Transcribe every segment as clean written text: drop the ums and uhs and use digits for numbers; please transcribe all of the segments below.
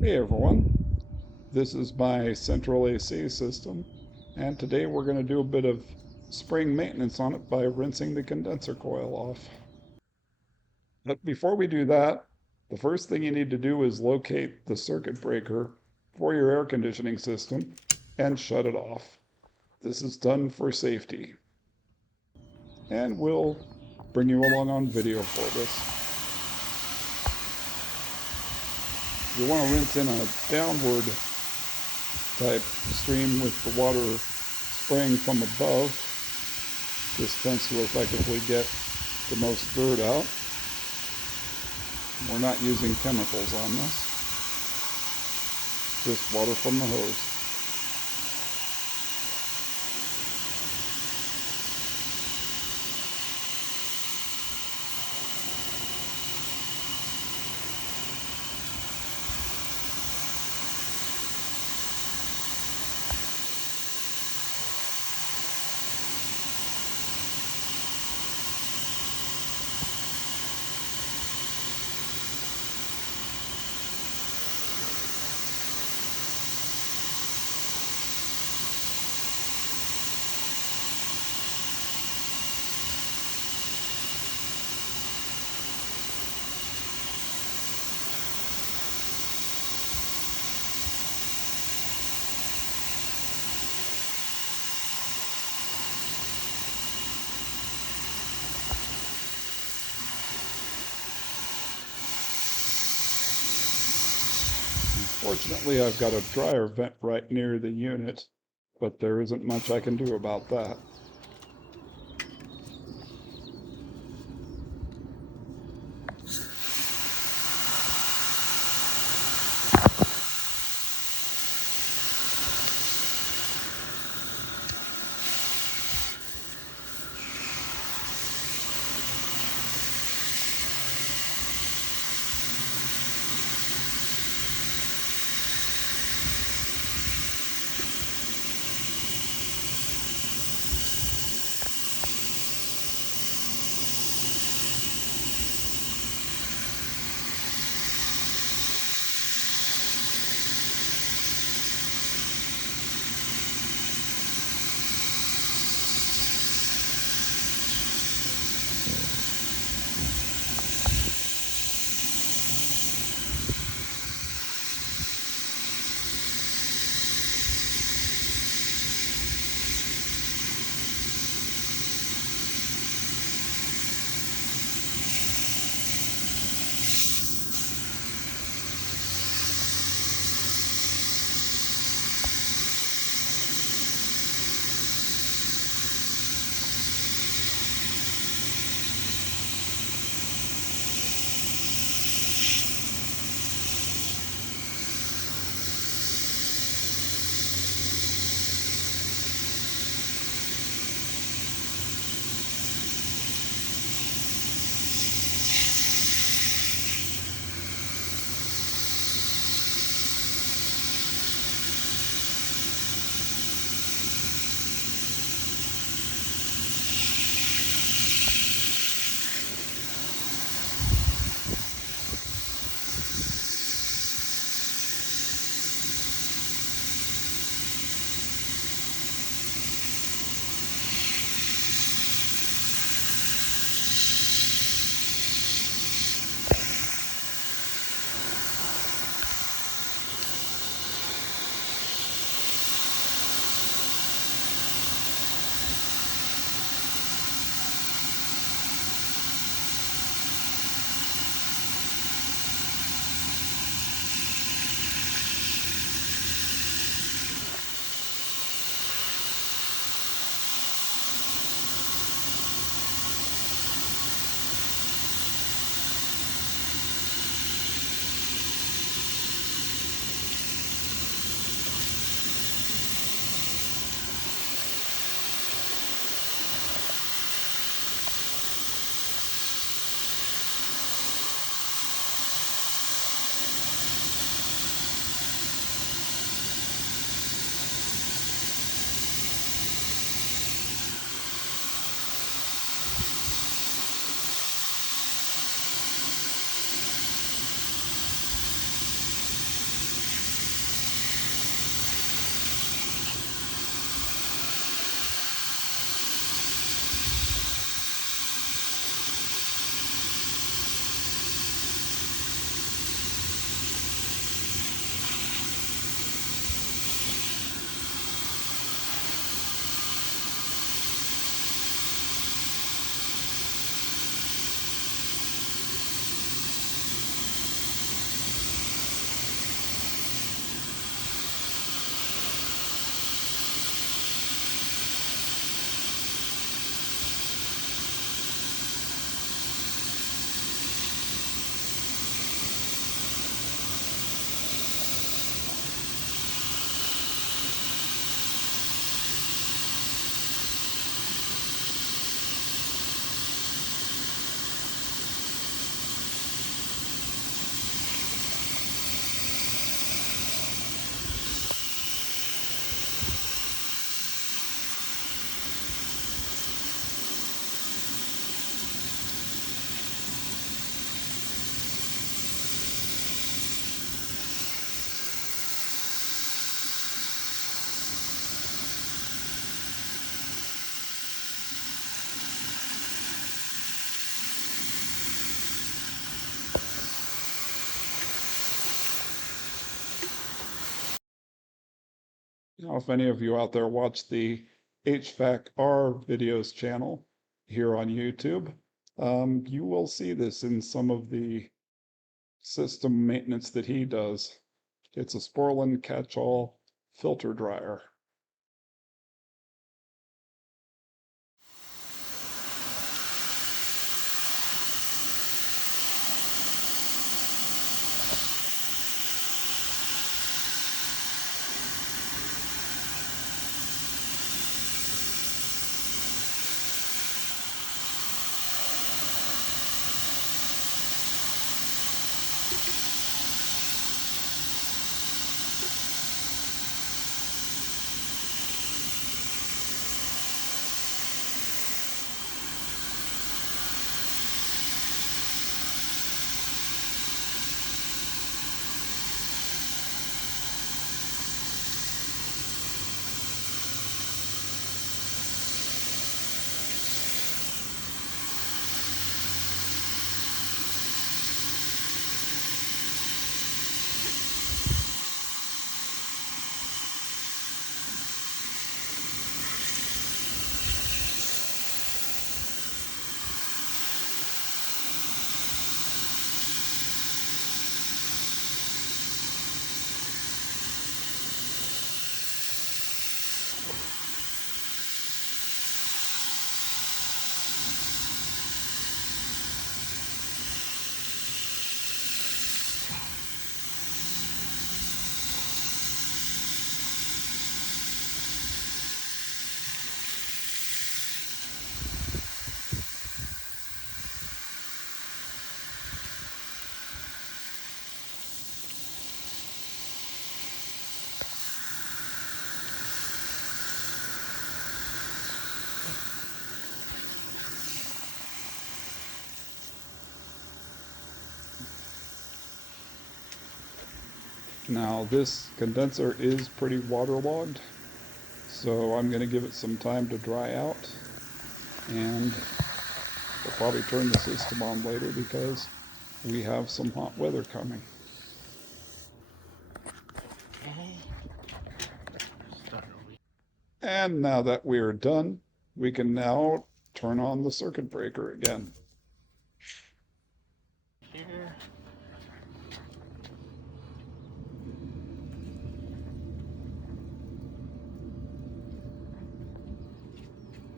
Hey everyone, this is my central AC system, and today we're going to do a bit of spring maintenance on it by rinsing the condenser coil off. But before we do that, the first thing you need to do is locate the circuit breaker for your air conditioning system and shut it off. This is done for safety, and we'll bring you along on video for this. You want to rinse in a downward type stream with the water spraying from above. This tends to effectively get the most dirt out. We're not using chemicals on this, just water from the hose. Fortunately, I've got a dryer vent right near the unit, but there isn't much I can do about that. Now, if any of you out there watch the HVAC-R videos channel here on YouTube, you will see this in some of the system maintenance that he does. It's a Sporlan catch-all filter dryer. Now this condenser is pretty waterlogged, so I'm going to give it some time to dry out, and I'll probably turn the system on later because we have some hot weather coming. And now that we are done, we can now turn on the circuit breaker again. Here.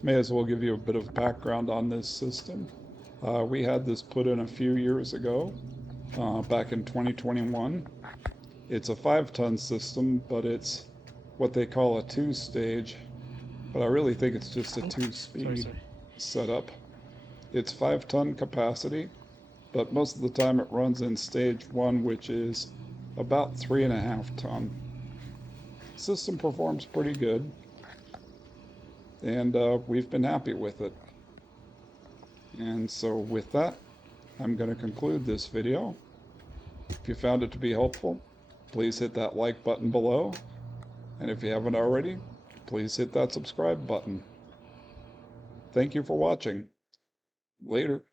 May as well give you a bit of background on this system. We had this put in a few years ago, back in 2021. It's a 5-ton system, but it's what they call a 2-stage, but I really think it's just a 2-speed setup. It's 5-ton capacity, but most of the time it runs in stage 1, which is about 3.5 ton. System performs pretty good, and we've been happy with it. And so with that, I'm going to conclude this video. If you found it to be helpful, please hit that like button below. And if you haven't already, please hit that subscribe button. Thank you for watching. Later.